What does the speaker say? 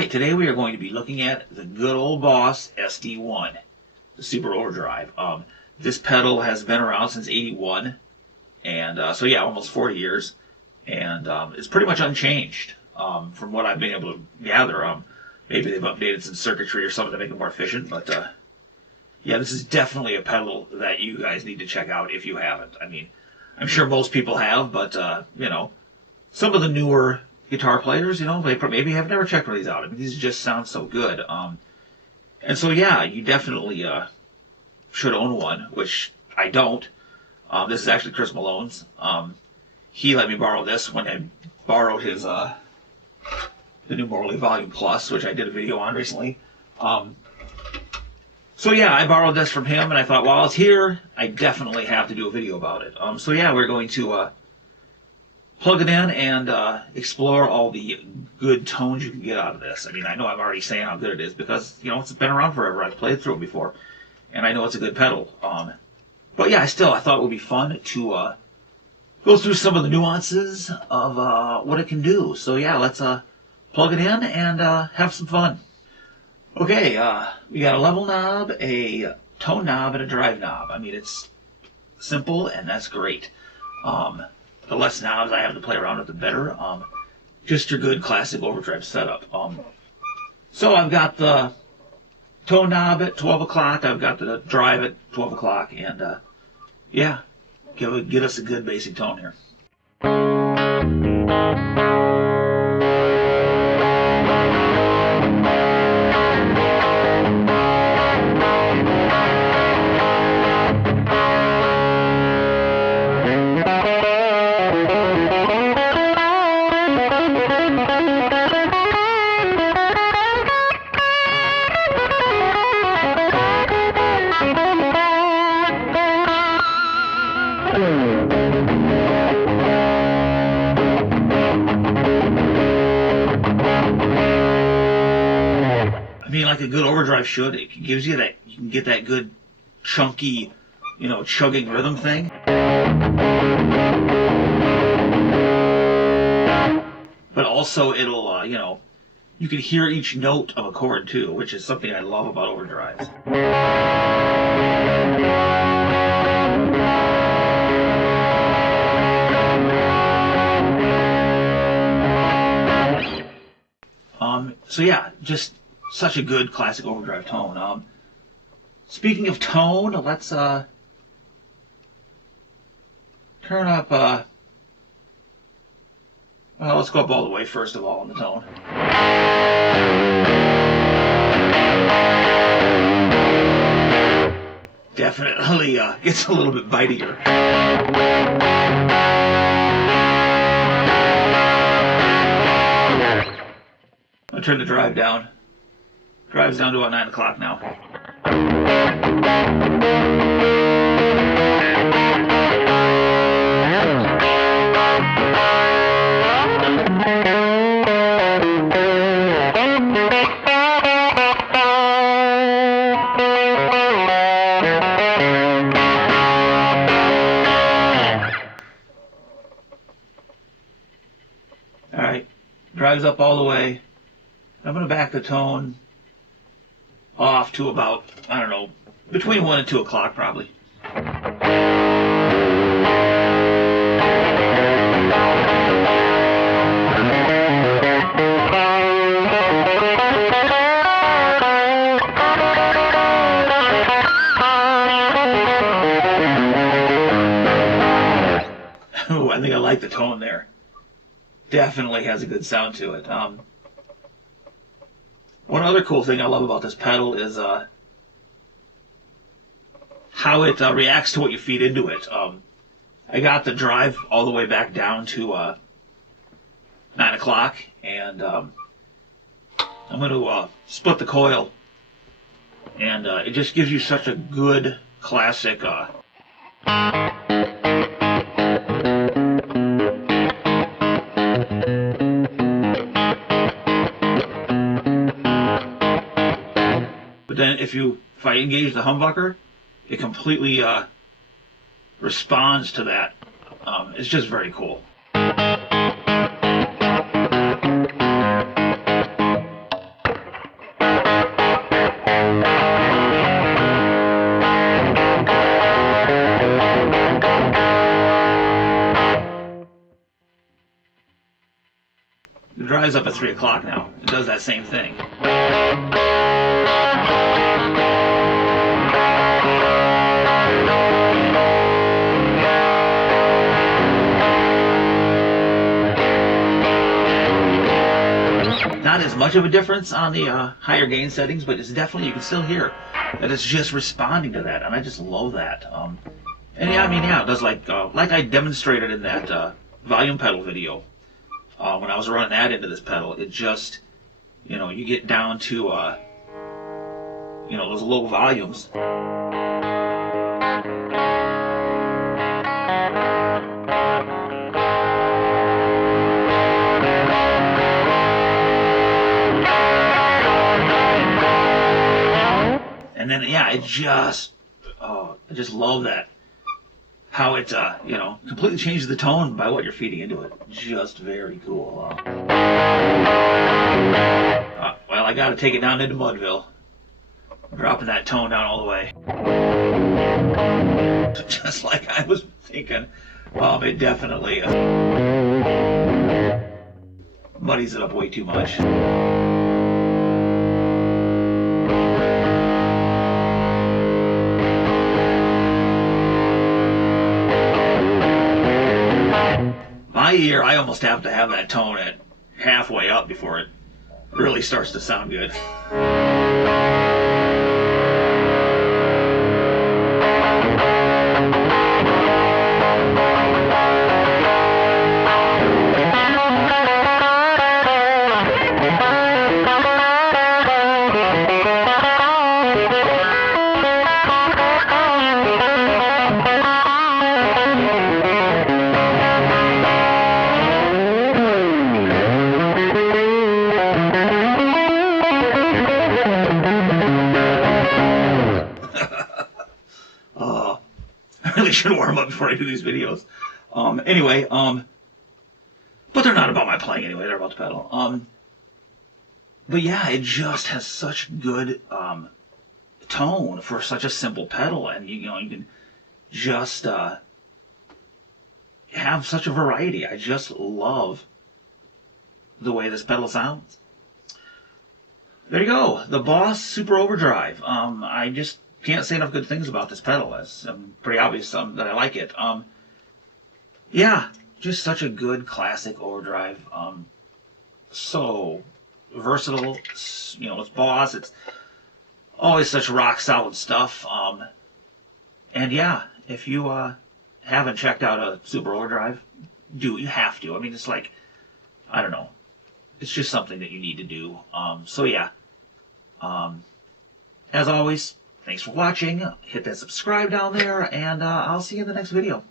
Alright, today we are going to be looking at the good old boss SD-1, the Super Overdrive. This pedal has been around since '81, and so yeah, almost 40 years, and it's pretty much unchanged from what I've been able to gather. Maybe they've updated some circuitry or something to make it more efficient, but yeah, this is definitely a pedal that you guys need to check out if you haven't. I mean, I'm sure most people have, but you know, some of the newer guitar players, you know, they maybe have never checked one of these out. I mean, these just sound so good. And so, yeah, you definitely should own one, which I don't. This is actually Chris Malone's. He let me borrow this when I borrowed his the new Morley Volume Plus, which I did a video on recently. So yeah, I borrowed this from him, and I thought, while it's here, I definitely have to do a video about it. So yeah, we're going to plug it in and explore all the good tones you can get out of this. I mean, I know I'm already saying how good it is because, you know, it's been around forever. I've played through it before, and I know it's a good pedal. But yeah, I thought it would be fun to go through some of the nuances of what it can do. So yeah, let's plug it in and have some fun. Okay, we got a level knob, a tone knob, and a drive knob. I mean, it's simple, and that's great. The less knobs I have to play around with, the better. Just your good classic Overdrive setup. So I've got the tone knob at 12 o'clock. I've got the drive at 12 o'clock. And yeah, get us a good basic tone here. I mean, like a good overdrive should. It gives you that, you can get that good chunky, you know, chugging rhythm thing. But also it'll, you know, you can hear each note of a chord too, which is something I love about overdrives. So yeah, just such a good classic overdrive tone. Speaking of tone, let's turn up. Well, let's go up all the way first of all on the tone. Definitely gets a little bit bitier. I'll turn the drive down. Drive's down to about 9 o'clock now. Alright, drive's up all the way. I'm going to back the tone off to about, I don't know, between 1 and 2 o'clock probably. Ooh, I think I like the tone there. Definitely has a good sound to it. One other cool thing I love about this pedal is how it reacts to what you feed into it. I got the drive all the way back down to 9 o'clock, and I'm going to split the coil, and it just gives you such a good classic but then if I engage the humbucker, it completely responds to that. It's just very cool. It drives up at 3 o'clock now. It does that same thing. Not as much of a difference on the higher gain settings, but it's definitely, you can still hear that it's just responding to that, and I just love that. And yeah, I mean, yeah, it does like I demonstrated in that volume pedal video. When I was running that into this pedal, it just, you know, you get down to, you know, those low volumes. And then, yeah, it just, oh, I just love that. How it, you know, completely changes the tone by what you're feeding into it. Just very cool. Well, I got to take it down into Mudville. Dropping that tone down all the way. Just like I was thinking. It definitely muddies it up way too much. My ear, I almost have to have that tone at halfway up before it really starts to sound good. I really should warm up before I do these videos. Anyway, but they're not about my playing anyway. They're about the pedal. But yeah, it just has such good tone for such a simple pedal, and you know, you can just have such a variety. I just love the way this pedal sounds. There you go, the Boss Super Overdrive. I just can't say enough good things about this pedal. It's pretty obvious that I like it. Yeah, just such a good classic overdrive. So versatile. You know, it's Boss. It's always such rock solid stuff. And yeah, if you haven't checked out a Super Overdrive, do. You have to. I mean, it's like, I don't know. It's just something that you need to do. So yeah. As always, thanks for watching. Hit that subscribe down there, and I'll see you in the next video.